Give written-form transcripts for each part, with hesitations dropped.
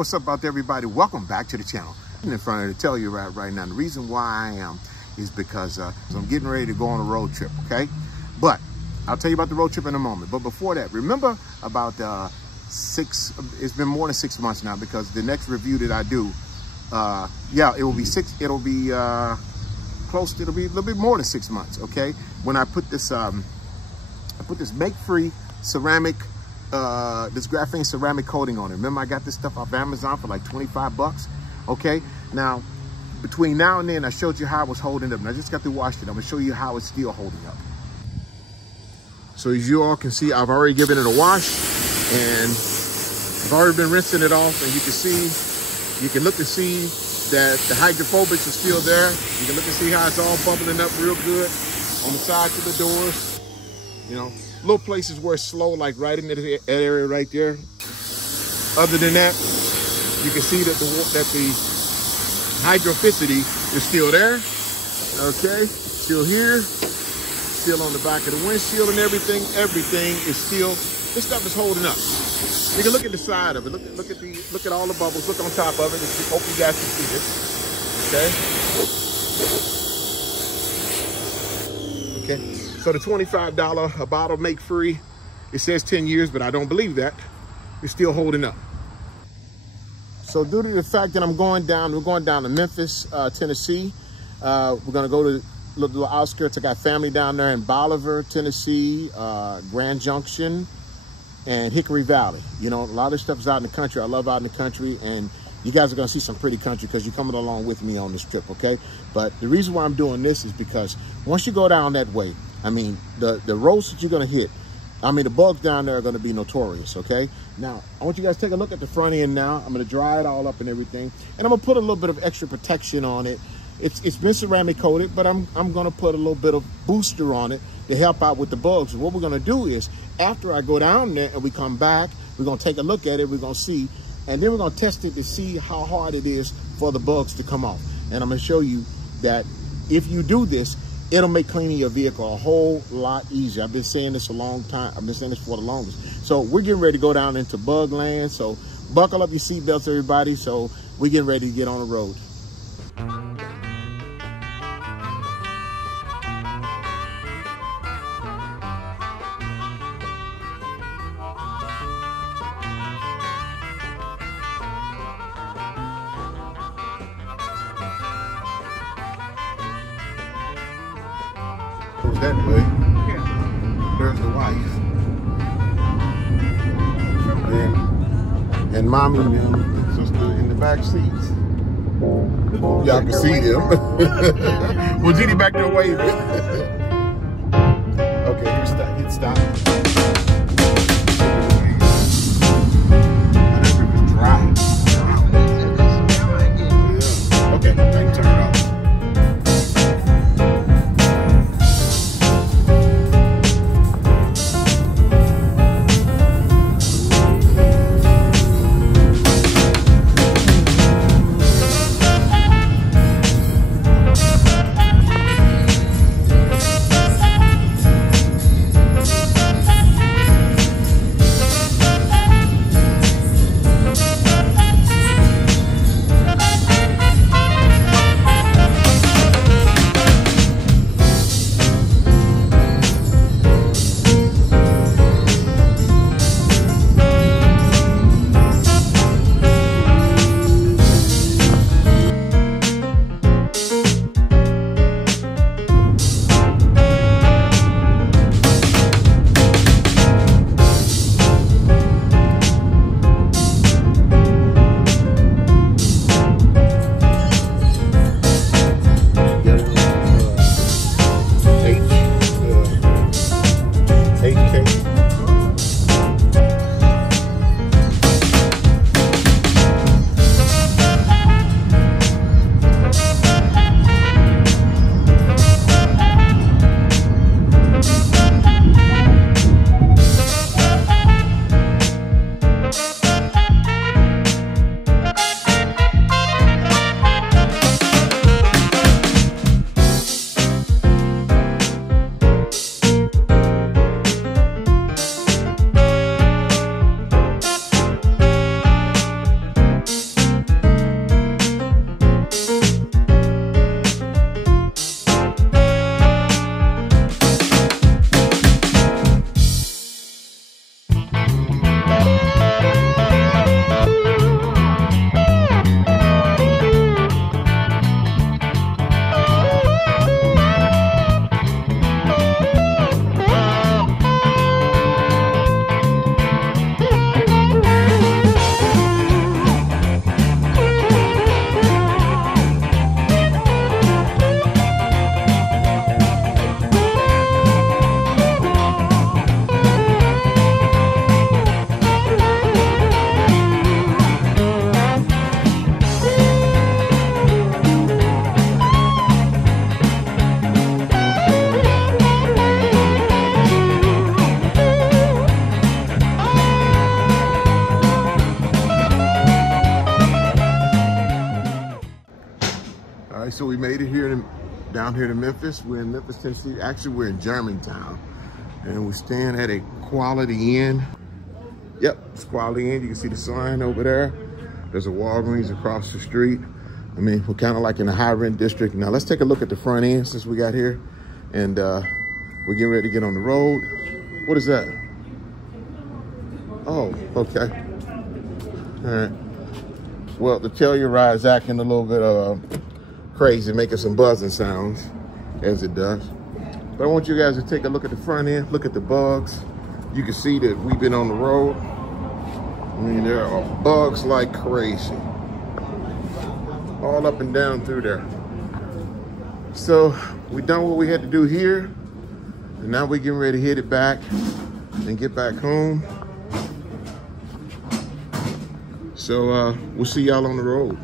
what's up out there, everybody? Welcome back to the channel. I'm in front of the Telluride right now. The reason why I am is because I'm getting ready to go on a road trip, okay? But I'll tell you about the road trip in a moment. But before that, remember about it's been more than 6 months now, because the next review that I do, yeah, it'll be a little bit more than 6 months, okay? When I put this, make-free ceramic, this graphene ceramic coating on it. Remember, I got this stuff off Amazon for like 25 bucks, okay? Now, between now and then, I showed you how it was holding up, and I just got to wash it. I'm gonna show you how it's still holding up. So as you all can see, I've already given it a wash, and I've already been rinsing it off, and you can look to see that the hydrophobics are still there. You can look and see how it's all bubbling up real good on the sides of the doors. You know, little places where it's slow, like right in that area right there. Other than that, you can see that the hydrophobicity is still there. Okay, still here, still on the back of the windshield and everything. Everything is still, this stuff is holding up. You can look at the side of it. Look at all the bubbles. Look on top of it. Hope you guys can see this. Okay. Okay. So the $25 a bottle make free, it says 10 years, but I don't believe that. It's still holding up. So due to the fact that we're going down to Memphis, Tennessee. We're gonna go to little outskirts. I got family down there in Bolivar, Tennessee, Grand Junction, and Hickory Valley. You know, a lot of stuff is out in the country. I love out in the country, and you guys are gonna see some pretty country because you're coming along with me on this trip, okay? But the reason why I'm doing this is because once you go down that way, I mean, the roads that you're gonna hit, I mean, the bugs down there are gonna be notorious, okay? Now, I want you guys to take a look at the front end now. I'm gonna dry it all up and everything, and I'm gonna put a little bit of extra protection on it. It's been ceramic coated, but I'm gonna put a little bit of booster on it to help out with the bugs. And what we're gonna do is, after I go down there and we come back, we're gonna take a look at it, we're gonna see, and then we're gonna test it to see how hard it is for the bugs to come off. And I'm gonna show you that if you do this, it'll make cleaning your vehicle a whole lot easier. I've been saying this a long time. I've been saying this for the longest. So we're getting ready to go down into bug land. So buckle up your seatbelts, everybody. So we're getting ready to get on the road. That way. Yeah. There's the wife. And mommy and them, sister in the back seats. Y'all can see them. Well, Jenny back there waving. Okay, here, stop. Hit stop. That river is dry. Yeah. Okay, I can turn it off. down here in Memphis. We're in Memphis, Tennessee. Actually, we're in Germantown, and we're staying at a Quality Inn. Yep, it's Quality Inn. You can see the sign over there. There's a Walgreens across the street. I mean, we're kind of like in a high rent district. Now let's take a look at the front end since we got here, and we're getting ready to get on the road. What is that? Oh, okay. All right. Well, the Telluride is acting a little bit crazy, making some buzzing sounds as it does. But I want you guys to take a look at the front end, look at the bugs. You can see that we've been on the road. I mean, there are bugs like crazy. All up and down through there. So we done what we had to do here. And now we're getting ready to hit it back and get back home. So we'll see y'all on the road.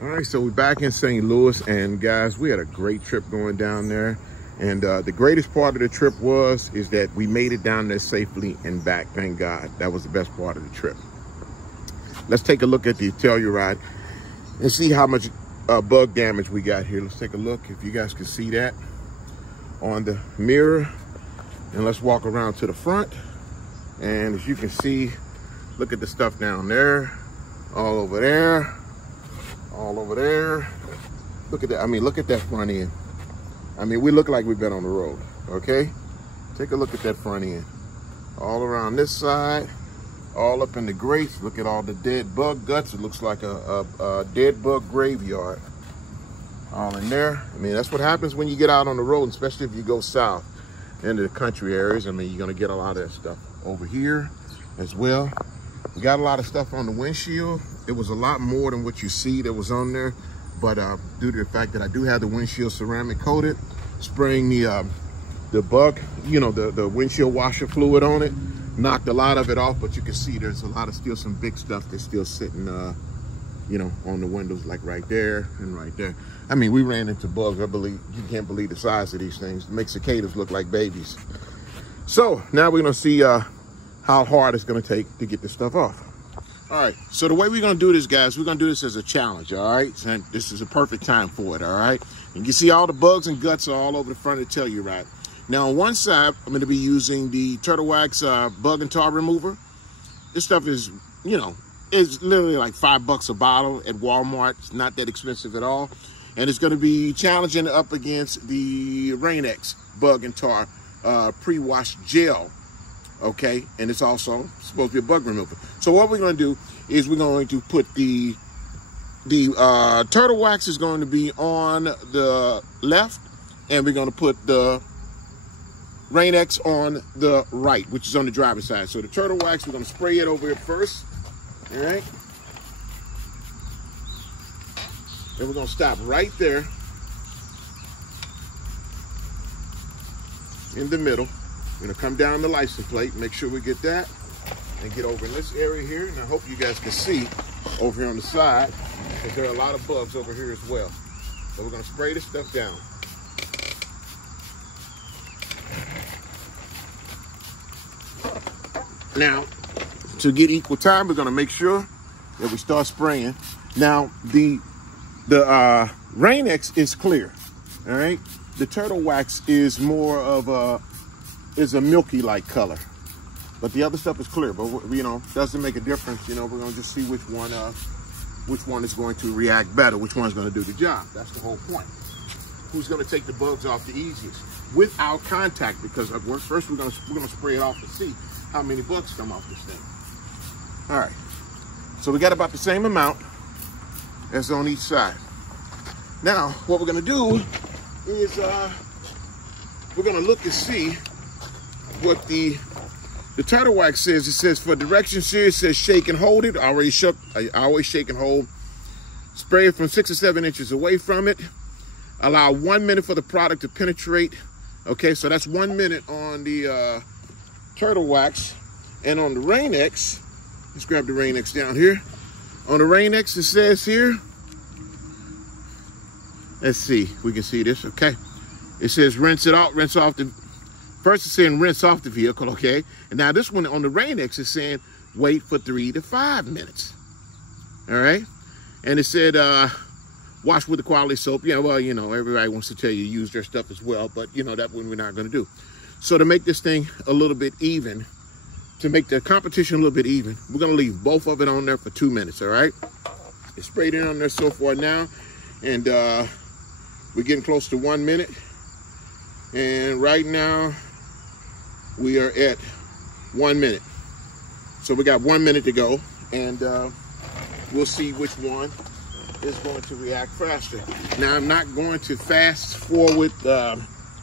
All right, so we're back in St. Louis, and guys, we had a great trip going down there. And the greatest part of the trip is that we made it down there safely and back, thank God. That was the best part of the trip. Let's take a look at the Telluride and see how much bug damage we got here. Let's take a look, if you guys can see that on the mirror. And let's walk around to the front. And as you can see, look at the stuff down there, all over there. All over there. Look at that. I mean, look at that front end. I mean, we look like we've been on the road, okay? Take a look at that front end. All around this side, all up in the grates. Look at all the dead bug guts. It looks like a dead bug graveyard. All in there. I mean, that's what happens when you get out on the road, especially if you go south into the country areas. I mean, you're gonna get a lot of that stuff over here as well. We got a lot of stuff on the windshield. It was a lot more than what you see that was on there, but due to the fact that I do have the windshield ceramic coated, spraying the bug, you know, the windshield washer fluid on it, knocked a lot of it off. But you can see there's a lot of still some big stuff that's still sitting, you know, on the windows, like right there and right there. I mean, we ran into bugs. I believe you can't believe the size of these things. It makes cicadas look like babies. So now we're gonna see how hard it's gonna take to get this stuff off. All right, so the way we're gonna do this, guys, we're gonna do this as a challenge, all right? And this is a perfect time for it, all right? And you see all the bugs and guts are all over the front of the Telluride. Now on one side, I'm gonna be using the Turtle Wax bug and tar remover. This stuff is, you know, it's literally like $5 a bottle at Walmart. It's not that expensive at all. And it's gonna be challenging up against the Rain-X bug and tar pre-washed gel, okay? And it's also supposed to be a bug remover. So what we're going to do is we're going to put the turtle wax is going to be on the left, and we're going to put the Rain-X on the right, which is on the driver's side. So the turtle wax, we're going to spray it over it first, all right? And we're going to stop right there in the middle. We're going to come down the license plate, make sure we get that, and get over in this area here. And I hope you guys can see over here on the side, because there are a lot of bugs over here as well. So we're going to spray this stuff down. Now, to get equal time, we're going to make sure that we start spraying. Now, the Rain-X is clear, all right? The turtle wax is more of a milky-like color, but the other stuff is clear. But you know, doesn't make a difference. You know, we're going to just see which one is going to react better, which one's going to do the job. That's the whole point. Who's going to take the bugs off the easiest without contact? Because first we're going to spray it off to see how many bugs come off this thing. All right, so we got about the same amount as on each side. Now, what we're going to do is we're going to look and see what the turtle wax says. It says for directions here, it says shake and hold it. I already shook. I always shake and hold. Spray it from 6 or 7 inches away from it. Allow 1 minute for the product to penetrate. Okay, so that's 1 minute on the turtle wax. And on the Rain-X, let's grab the Rain-X down here. On the Rain-X, it says here, let's see, we can see this, okay. It says rinse it out, rinse off the, first it's saying rinse off the vehicle, okay. And now this one on the Rain-X is saying wait for 3 to 5 minutes, all right. And it said wash with the quality soap. Yeah, well, you know, everybody wants to tell you use their stuff as well, but you know, that one we're not gonna do. So to make this thing a little bit even, to make the competition a little bit even, we're gonna leave both of it on there for 2 minutes, all right? It's sprayed in on there so far now, and we're getting close to 1 minute. And right now, we are at 1 minute. So we got 1 minute to go, and we'll see which one is going to react faster. Now, I'm not going to fast forward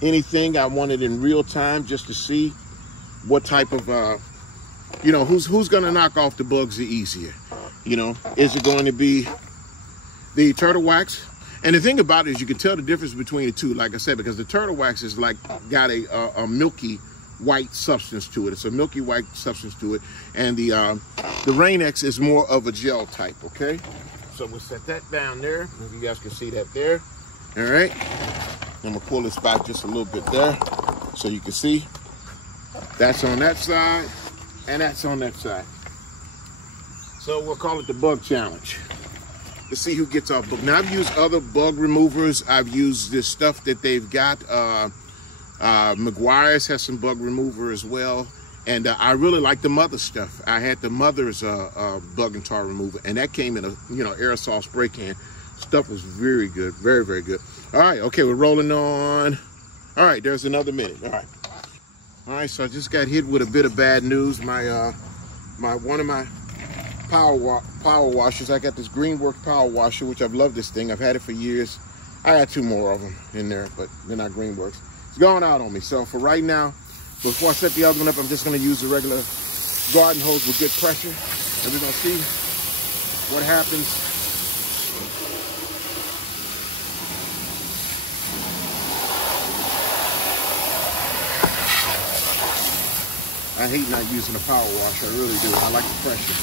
anything. I want it in real time just to see what type of, you know, who's going to knock off the bugs the easier. You know, is it going to be the turtle wax? And the thing about it is you can tell the difference between the two, like I said, because the turtle wax is like got a milky white substance to it. It's a milky white substance to it. And the Rain-X is more of a gel type, okay? So we'll set that down there. If you guys can see that there. All right. I'm gonna pull this back just a little bit there so you can see. That's on that side, and that's on that side. So we'll call it the bug challenge to see who gets off bug. Now, I've used other bug removers. I've used this stuff that they've got. McGuire's has some bug remover as well. And I really like the Mother stuff. I had the Mother's bug and tar remover, and that came in a, you know, aerosol spray can. Stuff was very good, very, very good. All right, okay, we're rolling on. All right, there's another minute. All right, so I just got hit with a bit of bad news. My one of my power washers, I got this Greenworks power washer, which I've loved this thing. I've had it for years. I got 2 more of them in there, but they're not Greenworks. It's going out on me. So for right now, before I set the other one up, I'm just going to use the regular garden hose with good pressure, and we're going to see what happens. I hate not using a power washer. I really do. I like the pressure.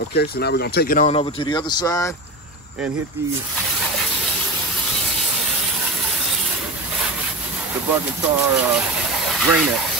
Okay, so now we're going to take it on over to the other side and hit the bug and tar Rain-X.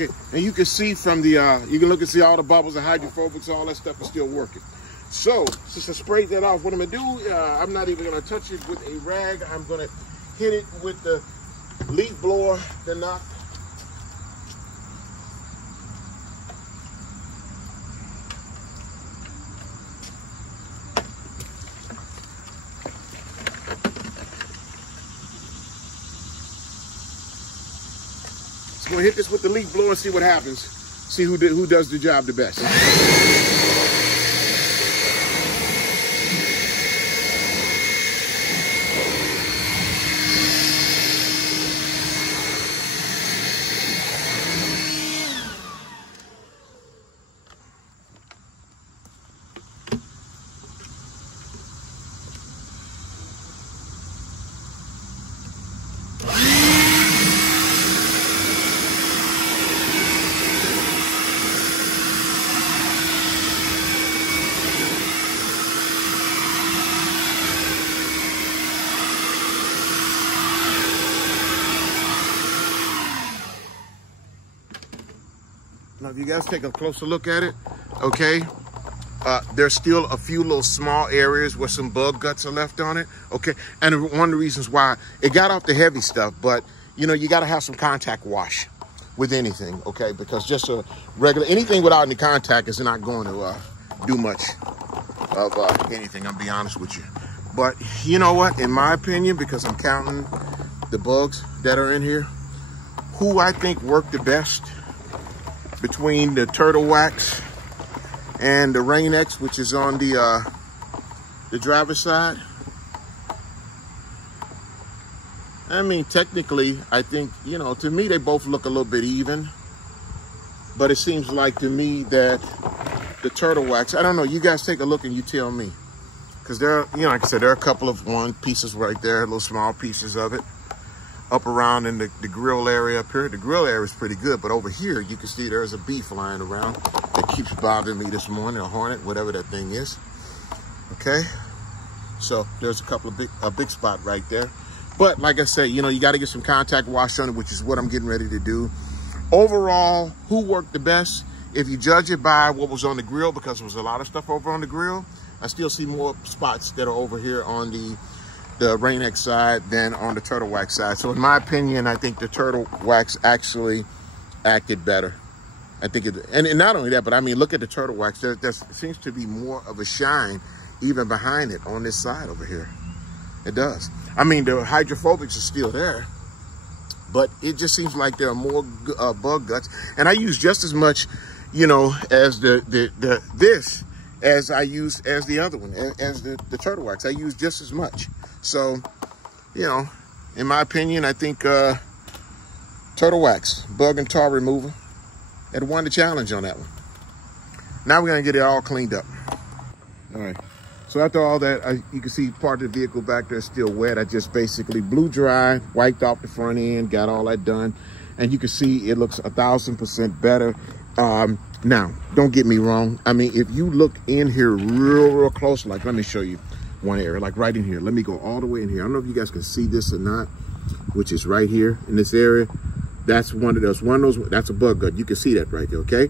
Okay, and you can see from the, you can look and see all the bubbles, the hydrophobics, all that stuff is still working. So, since I sprayed that off, what I'm gonna do, I'm not even gonna touch it with a rag. I'm gonna hit it with the leaf blower, the knock. So we'll hit this with the leaf blower and see what happens. See who does the job the best. Now, if you guys take a closer look at it, okay, there's still a few little small areas where some bug guts are left on it, okay? And one of the reasons why it got off the heavy stuff, but, you know, you got to have some contact wash with anything, okay? Because just a regular, anything without any contact is not going to do much of anything, I'll be honest with you. But you know what, in my opinion, because I'm counting the bugs that are in here, who I think worked the best between the Turtle Wax and the Rain-X, which is on the driver's side. I mean, technically, I think, you know, to me, they both look a little bit even. But it seems like to me that the Turtle Wax, I don't know, you guys take a look and you tell me. Because there are, you know, like I said, there are a couple of pieces right there, little small pieces of it. Up around in the grill area up here. The grill area is pretty good, but over here you can see there's a bee flying around that keeps bothering me this morning, a hornet, whatever that thing is. Okay, so there's a big spot right there. But like I said, you know, you got to get some contact wash on it, which is what I'm getting ready to do. Overall, who worked the best? If you judge it by what was on the grill, because there was a lot of stuff over on the grill, I still see more spots that are over here on the Rain-X side than on the Turtle Wax side. So in my opinion, I think the Turtle Wax actually acted better. I think it, and not only that, but I mean, look at the Turtle Wax. There seems to be more of a shine even behind it on this side over here. It does. I mean, the hydrophobics are still there, but it just seems like there are more bug guts. And I use just as much, you know, as this as I use as the other one, as the Turtle Wax. I use just as much. So, you know, in my opinion, I think Turtle Wax, bug and tar remover, had won the challenge on that one. Now we're gonna get it all cleaned up. All right, so after all that, you can see part of the vehicle back there is still wet. I just basically blew dry, wiped off the front end, got all that done. And you can see it looks 1000% better. Now, don't get me wrong. I mean, if you look in here real close, like, let me show you one area, like right in here. Let me go all the way in here. I don't know if you guys can see this or not, which is right here in this area. That's one of those, that's a bug gut. You can see that right there, okay?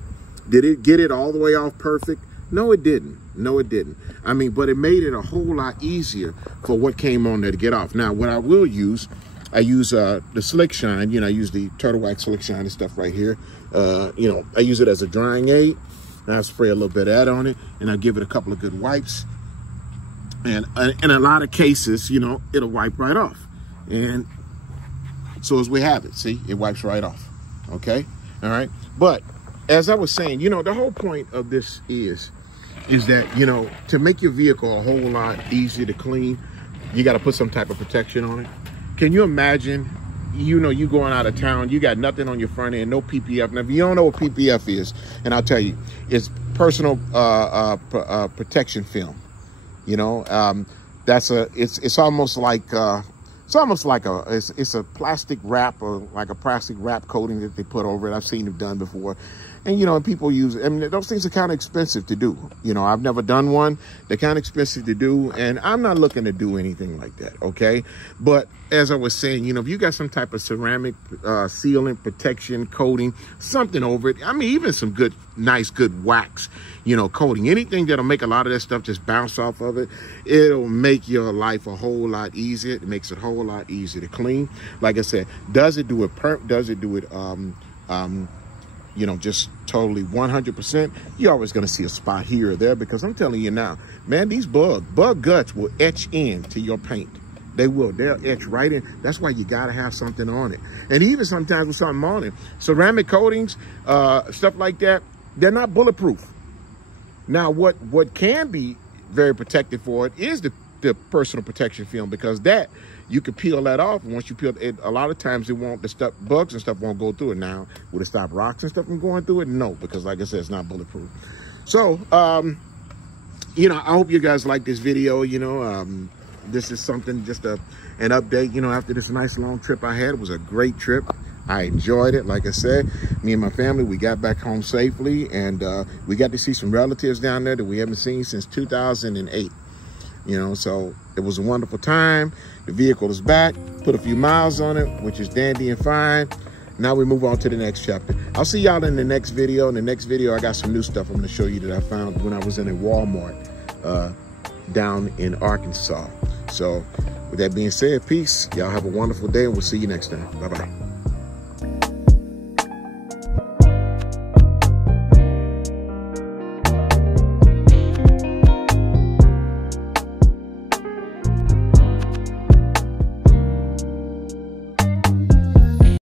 Did it get it all the way off perfect? No, it didn't. No, it didn't. I mean, but it made it a whole lot easier for what came on there to get off. Now, what I will use, I use the Slick Shine. You know, I use the Turtle Wax Slick Shine and stuff right here. You know, I use it as a drying aid. And I spray a little bit of that on it, and I give it a couple of good wipes. And in a lot of cases, you know, it'll wipe right off. And so as we have it, see, it wipes right off. Okay, all right. But as I was saying, you know, the whole point of this is that, you know, to make your vehicle a whole lot easier to clean, you got to put some type of protection on it. Can you imagine, you know, you going out of town, you got nothing on your front end, no PPF. Now, if you don't know what PPF is, and I'll tell you, it's personal protection film. You know, it's almost like it's a plastic wrap, or like a plastic wrap coating that they put over it. I've seen it done before. And, you know, people use it. I mean, those things are kind of expensive to do. You know, I've never done one. They're kind of expensive to do, and I'm not looking to do anything like that, okay? But as I was saying, you know, if you got some type of ceramic sealant, protection, coating, something over it, I mean, even some good, nice, good wax, you know, coating, anything that'll make a lot of that stuff just bounce off of it, it'll make your life a whole lot easier. It makes it a whole lot easier to clean. Like I said, does it do it you know, just totally 100%, you're always going to see a spot here or there, because I'm telling you now, man, these bug guts will etch into your paint. They will. They'll etch right in. That's why you got to have something on it. And even sometimes with something on it, ceramic coatings, stuff like that, they're not bulletproof. Now, what can be very protective for it is the personal protection film, because that, you can peel that off, and once you peel it, a lot of times it won't, the stuff, bugs and stuff won't go through it. Now, would it stop rocks and stuff from going through it? No, because like I said, it's not bulletproof. So, you know, I hope you guys like this video. You know, this is something, just an update, you know, after this nice long trip I had. It was a great trip. I enjoyed it. Like I said, me and my family, we got back home safely, and we got to see some relatives down there that we haven't seen since 2008. You know, so it was a wonderful time. The vehicle is back, put a few miles on it, which is dandy and fine. Now we move on to the next chapter. I'll see y'all in the next video. In the next video, I got some new stuff I'm going to show you that I found when I was in a Walmart down in Arkansas. So with that being said, peace. Y'all have a wonderful day, and we'll see you next time. Bye-bye.